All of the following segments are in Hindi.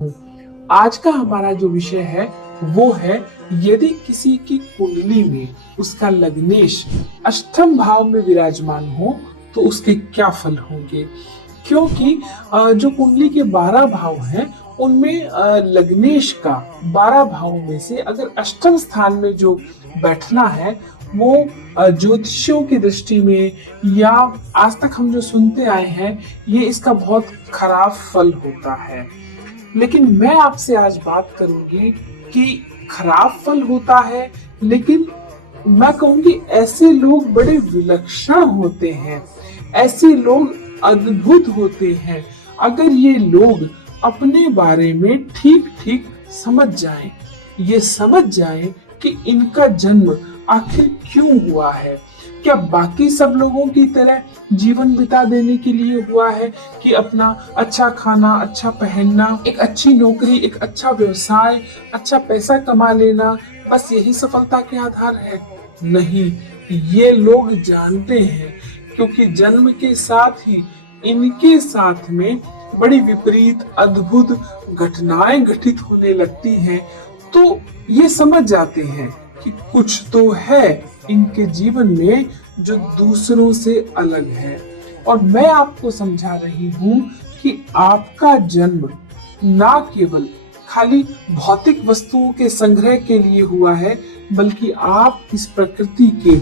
आज का हमारा जो विषय है वो है यदि किसी की कुंडली में उसका लग्नेश अष्टम भाव में विराजमान हो तो उसके क्या फल होंगे। क्योंकि जो कुंडली के 12 भाव हैं उनमें लग्नेश का 12 भावों में से अगर अष्टम स्थान में जो बैठना है वो ज्योतिषियों की दृष्टि में या आज तक हम जो सुनते आए हैं ये इसका बहुत खराब फल होता है। लेकिन मैं आपसे आज बात करूंगी कि खराब फल होता है, लेकिन मैं कहूंगी ऐसे लोग बड़े विलक्षण होते हैं, ऐसे लोग अद्भुत होते हैं अगर ये लोग अपने बारे में ठीक ठीक समझ जाएं, ये समझ जाएं कि इनका जन्म आखिर क्यों हुआ है। क्या बाकी सब लोगों की तरह जीवन बिता देने के लिए हुआ है कि अपना अच्छा खाना, अच्छा पहनना, एक अच्छी नौकरी, एक अच्छा व्यवसाय, अच्छा पैसा कमा लेना, बस यही सफलता के आधार है? नहीं, ये लोग जानते हैं क्योंकि जन्म के साथ ही इनके साथ में बड़ी विपरीत अद्भुत घटनाएं घटित होने लगती हैं, तो ये समझ जाते हैं कि कुछ तो है इनके जीवन में जो दूसरों से अलग है। और मैं आपको समझा रही हूँ कि आपका जन्म ना केवल खाली भौतिक वस्तुओं के संग्रह के लिए हुआ है, बल्कि आप इस प्रकृति के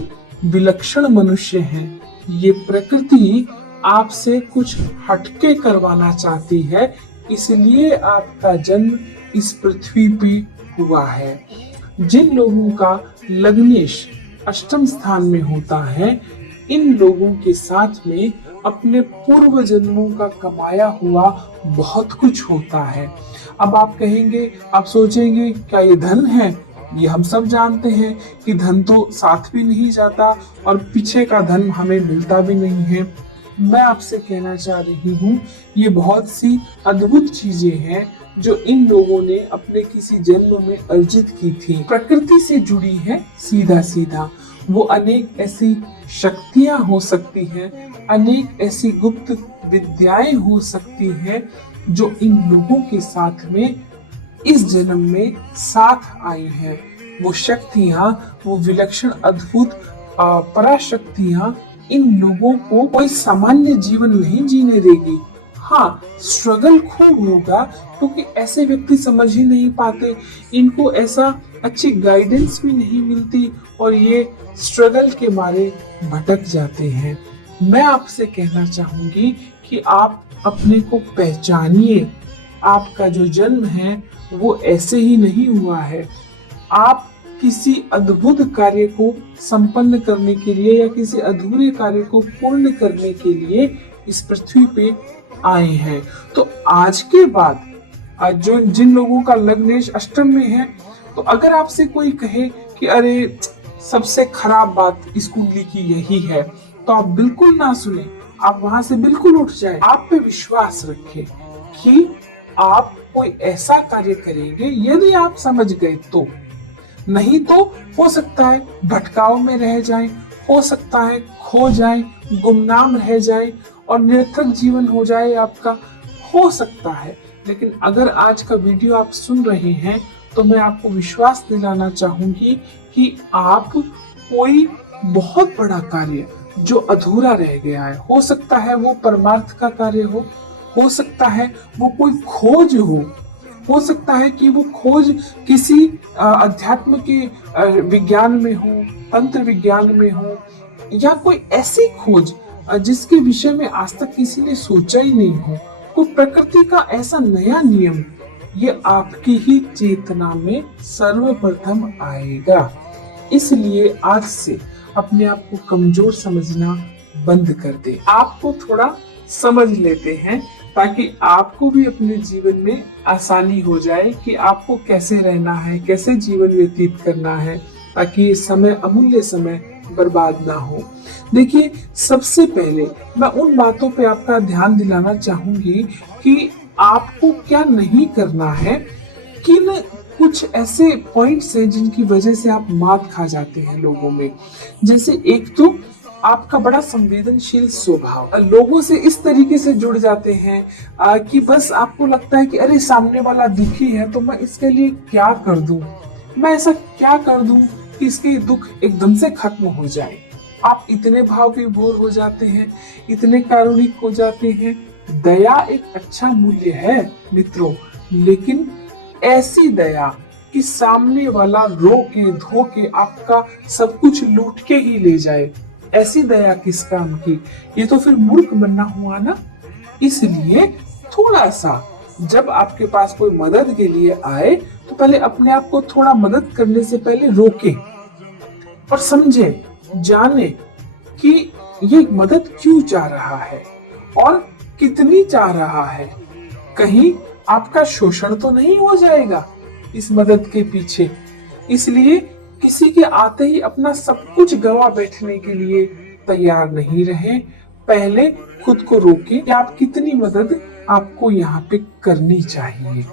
विलक्षण मनुष्य हैं। ये प्रकृति आपसे कुछ हटके करवाना चाहती है, इसलिए आपका जन्म इस पृथ्वी पे हुआ है। जिन लोगों का लग्नेश अष्टम स्थान में होता है, इन लोगों के साथ में अपने पूर्व जन्मों का कमाया हुआ बहुत कुछ होता है। अब आप कहेंगे, आप सोचेंगे क्या ये धन है? ये हम सब जानते हैं कि धन तो साथ भी नहीं जाता और पीछे का धन हमें मिलता भी नहीं है। मैं आपसे कहना चाह रही हूँ ये बहुत सी अद्भुत चीजें हैं जो इन लोगों ने अपने किसी जन्म में अर्जित की थी, प्रकृति से जुड़ी है सीधा सीधा। वो अनेक ऐसी शक्तियां हो सकती हैं, अनेक ऐसी गुप्त विद्याएं हो सकती हैं जो इन लोगों के साथ में इस जन्म में साथ आई हैं। वो शक्तियां, वो विलक्षण अद्भुत पराशक्तियां इन लोगों को कोई सामान्य जीवन नहीं जीने देगी। हाँ, स्ट्रगल खूब होगा क्योंकि ऐसे व्यक्ति समझ ही नहीं पाते, इनको ऐसा अच्छी गाइडेंस भी नहीं मिलती और ये स्ट्रगल के मारे भटक जाते हैं। मैं आपसे कहना चाहूंगी कि आप अपने को पहचानिए। आपका जो जन्म है वो ऐसे ही नहीं हुआ है। आप किसी अद्भुत कार्य को संपन्न करने के लिए या किसी अधूरे कार्य को पूर्ण करने के लिए इस पृथ्वी पे आए हैं। तो आज के बाद जो जिन लोगों का लग्नेश अष्टम में है, तो अगर आपसे कोई कहे कि अरे सबसे खराब बात इस कुंडली की यही है, तो आप बिल्कुल ना सुने, आप वहां से बिल्कुल उठ जाए। आप पे विश्वास रखें कि आप कोई ऐसा कार्य करेंगे यदि आप समझ गए तो। नहीं तो हो सकता है भटकाव में रह जाएं, हो सकता है खो जाएं, गुमनाम रह जाएं और निरर्थक जीवन हो जाए आपका, हो सकता है। लेकिन अगर आज का वीडियो आप सुन रहे हैं तो मैं आपको विश्वास दिलाना चाहूंगी कि आप कोई बहुत बड़ा कार्य जो अधूरा रह गया है, हो सकता है वो परमार्थ का कार्य हो सकता है वो कोई खोज हो सकता है कि वो खोज किसी अध्यात्म के विज्ञान में हो, तंत्र विज्ञान में हो, या कोई ऐसी खोज जिसके विषय में आज तक किसी ने सोचा ही नहीं हो, कोई प्रकृति का ऐसा नया नियम, ये आपकी ही चेतना में सर्वप्रथम आएगा। इसलिए आज से अपने आप को कमजोर समझना बंद कर दे। आपको थोड़ा समझ लेते हैं ताकि आपको भी अपने जीवन में आसानी हो जाए कि आपको कैसे रहना है, कैसे जीवन व्यतीत करना है, ताकि ये समय, अमूल्य समय बर्बाद ना हो। देखिए, सबसे पहले मैं उन बातों पे आपका ध्यान दिलाना चाहूंगी कि आपको क्या नहीं करना है। किन कुछ ऐसे पॉइंट्स हैं जिनकी वजह से आप मात खा जाते हैं लोगों में। जैसे एक तो आपका बड़ा संवेदनशील स्वभाव, लोगों से इस तरीके से जुड़ जाते हैं कि बस आपको लगता है कि अरे सामने वाला दुखी है तो मैं इसके लिए क्या कर दूं, मैं ऐसा क्या कर दूं कि इसके दुख एकदम से खत्म हो जाए। आप इतने भाव विभोर हो जाते हैं, इतने कारुणिक हो जाते हैं। दया एक अच्छा मूल्य है मित्रों, लेकिन ऐसी दया कि सामने वाला रो के धो के आपका सब कुछ लूट के ही ले जाए, ऐसी दया किस काम की? ये तो फिर मूर्ख बनना हुआ ना। इसलिए थोड़ा सा जब आपके पास कोई मदद के लिए आए तो पहले अपने आप को थोड़ा मदद करने से पहले रोके और समझे, जाने कि ये मदद क्यों चाह रहा है और कितनी चाह रहा है। कहीं आपका शोषण तो नहीं हो जाएगा इस मदद के पीछे। इसलिए किसी के आते ही अपना सब कुछ गवा बैठने के लिए तैयार नहीं रहे। पहले खुद को रोके कि आप कितनी मदद आपको यहाँ पे करनी चाहिए।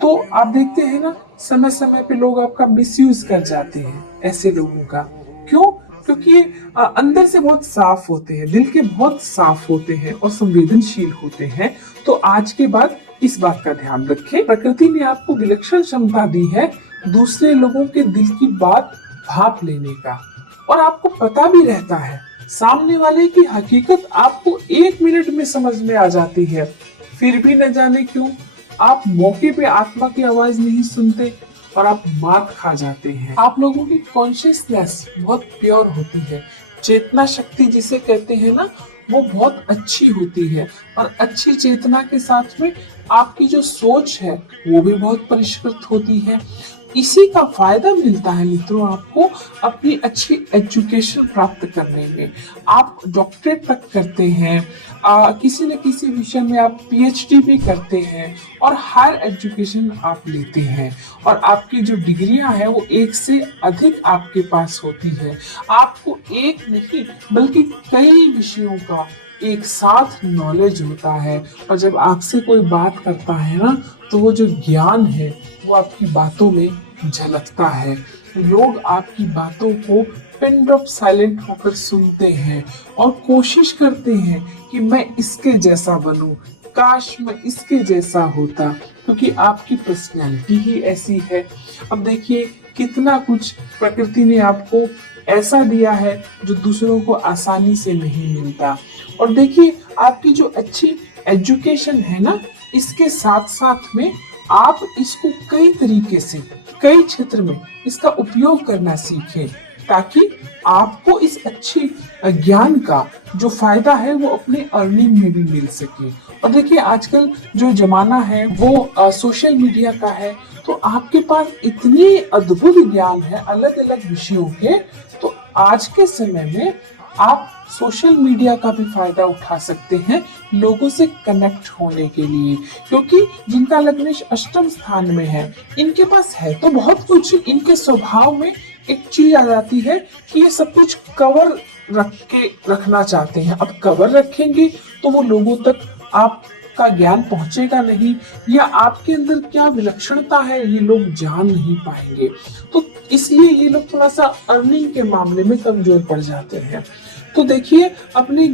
तो आप देखते हैं ना, समय समय पे लोग आपका मिसयूज कर जाते हैं, ऐसे लोगों का। क्यों? क्योंकि ये अंदर से बहुत साफ होते हैं, दिल के बहुत साफ होते हैं और संवेदनशील होते हैं। तो आज के बाद इस बात का ध्यान रखें, प्रकृति ने आपको विलक्षण क्षमता दी है दूसरे लोगों के दिल की बात भाप लेने का, और आपको पता भी रहता है सामने वाले की हकीकत आपको 1 मिनट में समझ में आ जाती है। फिर भी न जाने क्यों आप मौके पे आत्मा की आवाज नहीं सुनते और आप मात खा जाते हैं। आप लोगों की कॉन्शियसनेस बहुत प्योर होती है, चेतना शक्ति जिसे कहते हैं ना, वो बहुत अच्छी होती है। और अच्छी चेतना के साथ में आपकी जो सोच है वो भी बहुत परिष्कृत होती है। इसी का फायदा मिलता है मित्रों आपको अपनी अच्छी एजुकेशन प्राप्त करने में। आप डॉक्टरेट तक करते हैं, किसी न किसी विषय में आप पीएचडी भी करते हैं और हायर एजुकेशन आप लेते हैं, और आपकी जो डिग्रियां हैं वो 1 से अधिक आपके पास होती है। आपको एक नहीं बल्कि कई विषयों का एक साथ नॉलेज होता है, और जब आपसे कोई बात करता है ना तो वो जो ज्ञान है वो आपकी बातों में झलकता है। लोग आपकी बातों को पिन ड्रॉप साइलेंट होकर सुनते हैं और कोशिश करते हैं कि मैं इसके जैसा बनूं, काश मैं इसके जैसा होता, क्योंकि आपकी पर्सनैलिटी ही ऐसी है। अब देखिए कितना कुछ प्रकृति ने आपको ऐसा दिया है जो दूसरों को आसानी से नहीं मिलता। और देखिए आपकी जो अच्छी एजुकेशन है ना, इसके साथ साथ में आप इसको कई तरीके से कई क्षेत्र में इसका उपयोग करना सीखें, ताकि आपको इस अच्छे ज्ञान का जो फायदा है वो अपने अर्निंग में भी मिल सके। और देखिए आजकल जो जमाना है वो सोशल मीडिया का है, तो आपके पास इतनी अद्भुत ज्ञान है अलग अलग विषयों के। तो आज के समय में आप सोशल मीडिया का भी फायदा उठा सकते हैं लोगों से कनेक्ट होने के लिए, क्योंकि जिनका लग्नेश अष्टम स्थान में है इनके पास है तो बहुत कुछ, इनके स्वभाव में एक चीज आ जाती है कि ये सब कुछ कवर रखना चाहते हैं। अब कवर रखेंगे तो वो लोगों तक आपका ज्ञान पहुंचेगा नहीं, या आपके अंदर क्या विलक्षणता है ये लोग जान नहीं पाएंगे। तो इसलिए ये लोग थोड़ा सा अर्निंग के मामले में कमजोर पड़ जाते हैं। तो देखिए अपने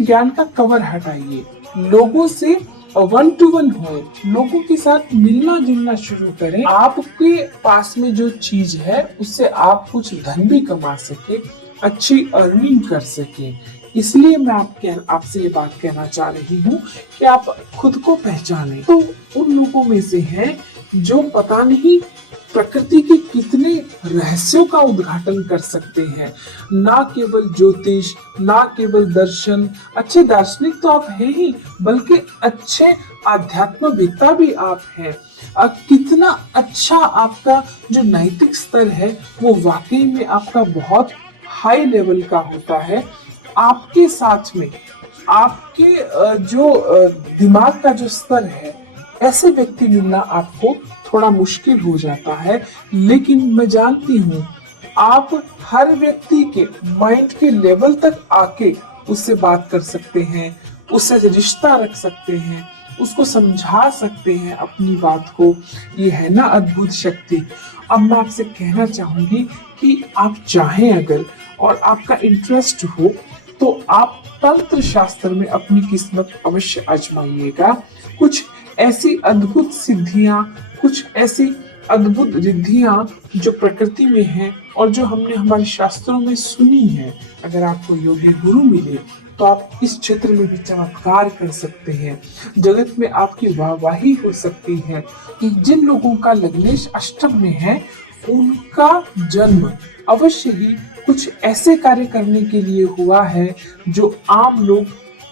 ज्ञान का कवर हटाइए, लोगों से 1 to 1 हो, लोगों के साथ मिलना जुलना शुरू करें। आपके पास में जो चीज है उससे आप कुछ धन भी कमा सके, अच्छी अर्निंग कर सके। इसलिए मैं आपसे ये बात कहना चाह रही हूँ कि आप खुद को पहचानें। तो उन लोगों में से हैं जो पता नहीं प्रकृति के कितने रहस्यों का उद्घाटन कर सकते हैं। ना केवल ज्योतिष, ना केवल दर्शन, अच्छे दार्शनिक तो आप हैं ही, बल्कि अच्छे आध्यात्मवेत्ता भी आप हैं। कितना अच्छा आपका जो नैतिक स्तर है वो वाकई में आपका बहुत हाई लेवल का होता है। आपके साथ में आपके जो दिमाग का जो स्तर है, ऐसे व्यक्ति मिलना आपको थोड़ा मुश्किल हो जाता है। लेकिन मैं जानती हूँ आप हर व्यक्ति के माइंड के लेवल तक आके उससे बात कर सकते हैं, उससे रिश्ता रख सकते हैं, उसको समझा सकते हैं अपनी बात को। ये है ना अद्भुत शक्ति। अब मैं आपसे कहना चाहूंगी कि आप चाहें अगर और आपका इंटरेस्ट हो तो आप तंत्र शास्त्र में अपनी किस्मत अवश्य आजमाइएगा। कुछ ऐसी अद्भुत सिद्धियां, कुछ ऐसी अद्भुत रिद्धियां जो प्रकृति में हैं और जो हमने हमारे शास्त्रों में सुनी है। अगर आपको योगी गुरु मिले तो आप इस क्षेत्र में भी चमत्कार कर सकते हैं। जगत में आपकी वाहवाही हो सकती है। कि जिन लोगों का लग्नेश अष्टम में है उनका जन्म अवश्य ही कुछ ऐसे कार्य करने के लिए हुआ है जो आम लोग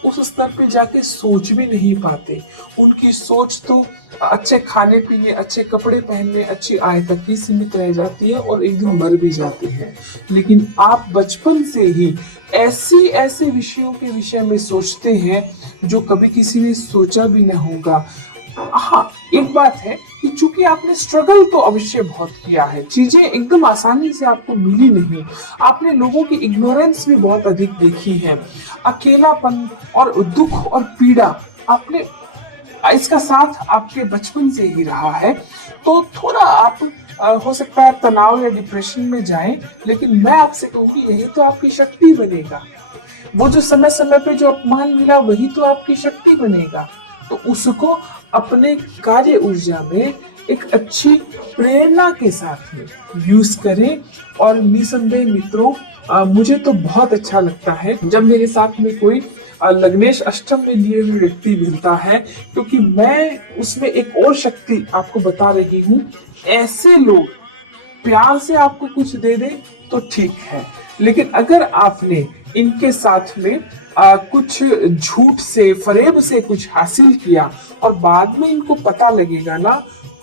उस स्तर पे जाके सोच भी नहीं पाते। उनकी सोच तो अच्छे खाने पीने, अच्छे कपड़े पहनने, अच्छी आय तक ही सीमित रह जाती है और एक दिन मर भी जाते हैं। लेकिन आप बचपन से ही ऐसे विषयों के विषय में सोचते हैं जो कभी किसी ने सोचा भी न होगा। हाँ, एक बात है कि चूंकि आपने स्ट्रगल तो अवश्य बहुत किया है, चीजें एकदम आसानी से आपको मिली नहीं, आपने लोगों की इग्नोरेंस भी बहुत अधिक देखी है, अकेलापन और दुख और पीड़ा आपने इसका साथ आपके बचपन से ही रहा है। तो थोड़ा आप हो सकता है तनाव या डिप्रेशन में जाएं, लेकिन मैं आपसे कहूँगी यही तो आपकी शक्ति बनेगा। वो जो समय समय पे जो अपमान मिला वही तो आपकी शक्ति बनेगा। तो उसको अपने कार्य ऊर्जा में एक अच्छी प्रेरणा के साथ में यूज करें। और निसंदेह मित्रों, मुझे तो बहुत अच्छा लगता है जब मेरे साथ में कोई लग्नेश अष्टम में लिए हुए व्यक्ति मिलता है, क्योंकि मैं उसमें एक और शक्ति आपको बता रही हूँ। ऐसे लोग प्यार से आपको कुछ दे दे तो ठीक है, लेकिन अगर आपने इनके साथ में कुछ झूठ से, फरेब से कुछ हासिल किया और बाद में इनको पता लगेगा ना,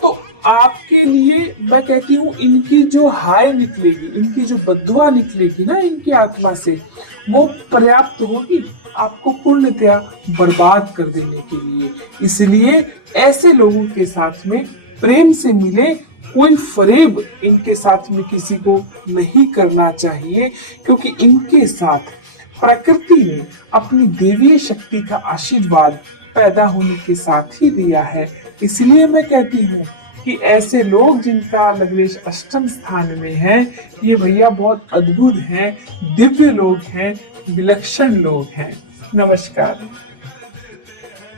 तो आपके लिए मैं कहती हूँ इनकी जो हाय निकलेगी, इनकी जो बद्दुआ निकलेगी ना इनकी आत्मा से, वो पर्याप्त होगी आपको पूर्णतया बर्बाद कर देने के लिए। इसलिए ऐसे लोगों के साथ में प्रेम से मिले, कोई फरेब इनके साथ में किसी को नहीं करना चाहिए, क्योंकि इनके साथ प्रकृति ने अपनी देवीय शक्ति का आशीर्वाद पैदा होने के साथ ही दिया है। इसलिए मैं कहती हूँ कि ऐसे लोग जिनका लग्नेश अष्टम स्थान में है, ये भैया बहुत अद्भुत हैं, दिव्य लोग हैं, विलक्षण लोग हैं। नमस्कार।